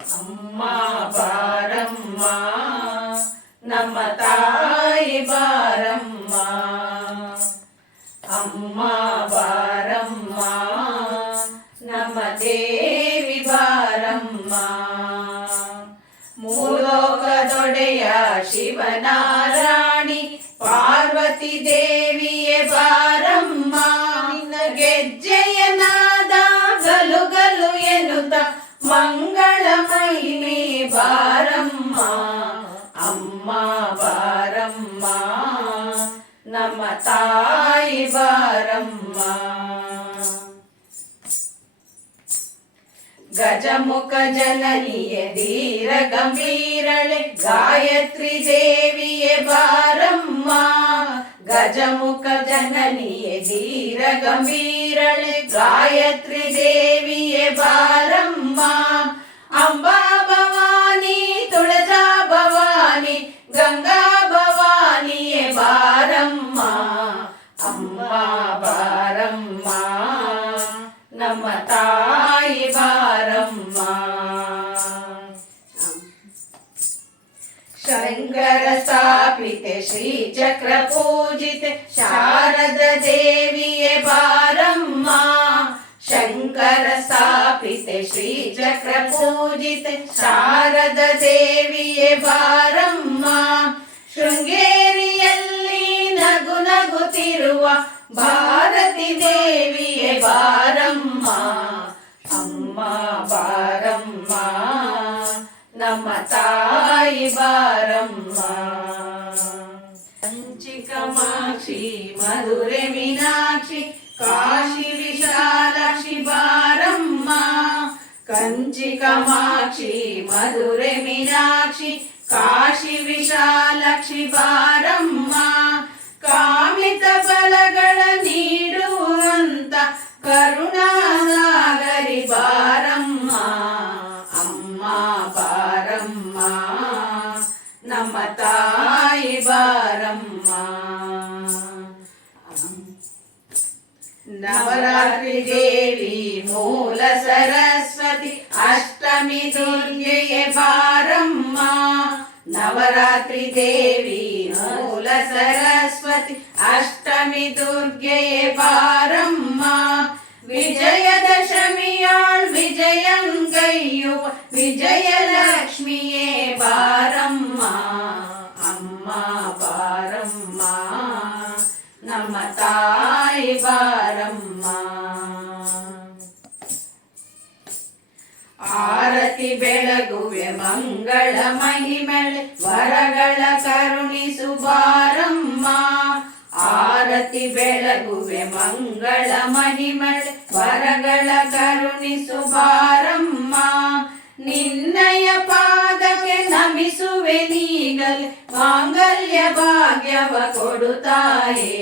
ಅಮ್ಮ ಬಾರಮ್ಮ ನಮ್ಮ ತಾಯಿ ಬಾರಮ್ಮ, ಅಮ್ಮ ಬಾರಮ್ಮ ನಮ್ಮ ದೇವಿ ಬಾರಮ್ಮ. ಮೂಲೋಕದೊಡೆಯ ಶಿವನಾರಾಣಿ ಪಾರ್ವತಿ ದೇವಿಯೇ ಬಾರಮ್ಮ. ನಿನ್ನ ಗೆಜ್ಜೆಯನಾದ ಗಲು ಗಲು ಎನ್ನುತ್ತ ಮಂಗಳ ಮಹಿಮೆ ಬಾರಮ್ಮ, ಅಮ್ಮ ಬಾರಮ್ಮ ನಮ್ಮ ತಾಯಿ ಬಾರಮ್ಮ. ಗಜಮುಖ ಜನನಿಯೇ ಧೀರ ಗಂಭೀರಳೆ ಗಾಯತ್ರಿ ದೇವಿಯೇ ಬಾರಮ್ಮ, ಗಜಮುಖ ಜನನಿಯೇ ಧೀರ ಗಂಭೀರಳೆ ಗಾಯತ್ರಿ ದೇವಿಯೇ ಬಾರಮ್ಮ. ಅಂಬಾ ಭವಾನಿ ತುಳಜಾ ಭವಾನಿ ಗಂಗಾ ಭವಾನಿಯೇ ಬಾರಮ್ಮ, ಅಮ್ಮ ಬಾರಮ್ಮ ನಮ್ಮ ತಾಯಿ ಬಾರಮ್ಮ. ಶಂಕರ ಸ್ಥಾಪಿತೆ ಶ್ರೀ ಚಕ್ರ ಪೂಜಿತೆ ಶಾರದ ದೇವಿಯೇ ಬಾರಮ್ಮ, ಶಂಕರ ಸ್ಥಾಪಿತೆ ಶ್ರೀ ಚಕ್ರ ಪೂಜಿತೆ ಶಾರದ ದೇವಿಯೇ ಬಾರಮ್ಮ. ಶೃಂಗೇರಿಯಲ್ಲಿ ನಗು ನಗುತ್ತಿರುವ ಭಾರತಿ ದೇವಿಯೇ ಬಾರಮ್ಮ, ಅಮ್ಮ ಬಾರಮ್ಮ ನಮ್ಮ ತಾಯಿ ಬಾರಮ್ಮ. ಕಂಚಿ ಕಾಮಾಕ್ಷಿ ಮಧುರೆ ಮೀನಾಕ್ಷಿ ಕಾಶಿ ವಿಶಾಲಾಕ್ಷಿ ಬಾರಮ್ಮ, ಕಂಚಿ ಕಾಮಾಕ್ಷಿ ಮಧುರೆ ಮೀನಾಕ್ಷಿ ಕಾಶಿ ವಿಶಾಲಾಕ್ಷಿ ಬಾರಮ್ಮ. ಕಾಮಿತ ಫಲಗಳ ನೀಡುವಂತ ಕರುಣಾಸಾಗರಿ ಬಾರಮ್ಮ, ಅಮ್ಮ ಬಾರಮ್ಮ ನಮ್ಮ ತಾಯಿ ಬಾರಮ್ಮ. ನವರಾತ್ರಿ ದೇವಿ ಮೂಲ ಸರಸ್ವತಿ ಅಷ್ಟಮಿ ದುರ್ಗೆಯೇ ಬಾರಮ್ಮ, ನವರಾತ್ರಿ ದೇವಿ ಮೂಲ ಸರಸ್ವತಿ ಅಷ್ಟಮಿ ದುರ್ಗೆಯೇ ಬಾರಮ್ಮ. ವಿಜಯದಶಮಿಯಾಳ್ ವಿಜಯಂಗೈಯುವ ವಿಜಯಲಕ್ಷ್ಮಿಯೇ ಬಾರಮ್ಮ, ಅಮ್ಮ ಬಾರಮ್ಮ ನಮ್ಮ ತಾಯಿ ಬಾರಮ್ಮ. ಆರತಿ ಬೆಳಗುವೆ ಮಂಗಳ ಮಹಿಮೆಳೆ ವರಗಳ ಕರುಣಿಸು ಬಾರಮ್ಮ, ಆರತಿ ಬೆಳಗುವೆ ಮಂಗಳ ಮಹಿಮೆಳೆ ವರಗಳ ಕರುಣಿಸು ಬಾರಮ್ಮ. ನಿನ್ನಯ ಪಾದಕ್ಕೆ ನಮಿಸುವೆ ನೀಗಲೆ ಮಾಂಗಲ್ಯ ಭಾಗ್ಯವ ಕೊಡುತ್ತಾಯೇ,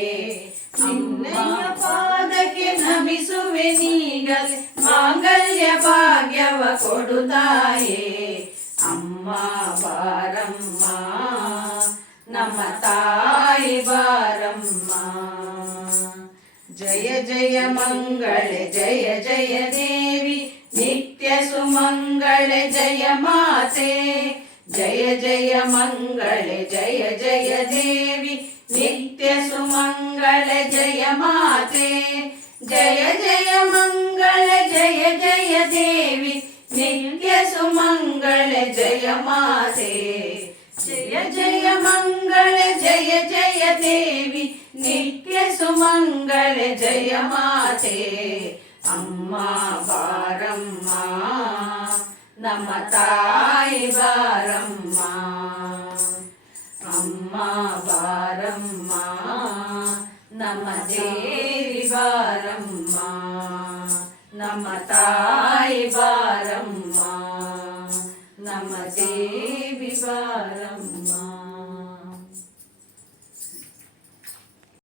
ನಿನ್ನಯ ಪಾದಕ್ಕೆ ನಮಿಸುವೆ ನೀಗಲೆ ಮಾಂಗಲ್ಯ ಭಾಗ್ಯವ ಕೊಡುತ್ತಾಯೇ, ಅಮ್ಮ ಬಾರಮ್ಮ ನಮ್ಮ ತಾಯಿ ಬಾರಮ್ಮ. ಜಯ ಜಯ ಮಂಗಳೆ ಜಯ ಜಯ ದೇವಿ ನಿತ್ಯ ಸುಮಂಗಳೆ ಜಯ ಮಾತೆ, ಜಯ ಜಯ ಮಂಗಳೆ ಜಯ ಜಯ ದೇವಿ ನಿತ್ಯ ಸುಮಂಗಳೆ ಜಯ ಮಾತೆ. ಜಯ ಜಯ ಮಂಗಳೆ ಜಯ ಜಯ ದೇವಿ ನಿತ್ಯ ಸುಮಂಗಳೆ ಜಯ ಮಾತೆ, ಜಯ ಜಯ ಮಂಗಳೆ ಜಯ ಜಯ ದೇವಿ ನಿತ್ಯ ಸುಮಂಗಳೆ ಜಯ ಮಾತೆ. ಅಮ್ಮ ಬಾರಮ್ಮ ನಮ್ಮ ತಾಯಿ ಬಾರಮ್ಮ, ಅಮ್ಮ ಬಾರಮ್ಮ ನಮ್ಮ ದೇವಿ ಬಾರಮ್ಮ, ನಮ್ಮ ತಾಯಿ ಬಾರಮ್ಮ ನಮ್ಮ ದೇವಿ ಬಾರಮ್ಮ.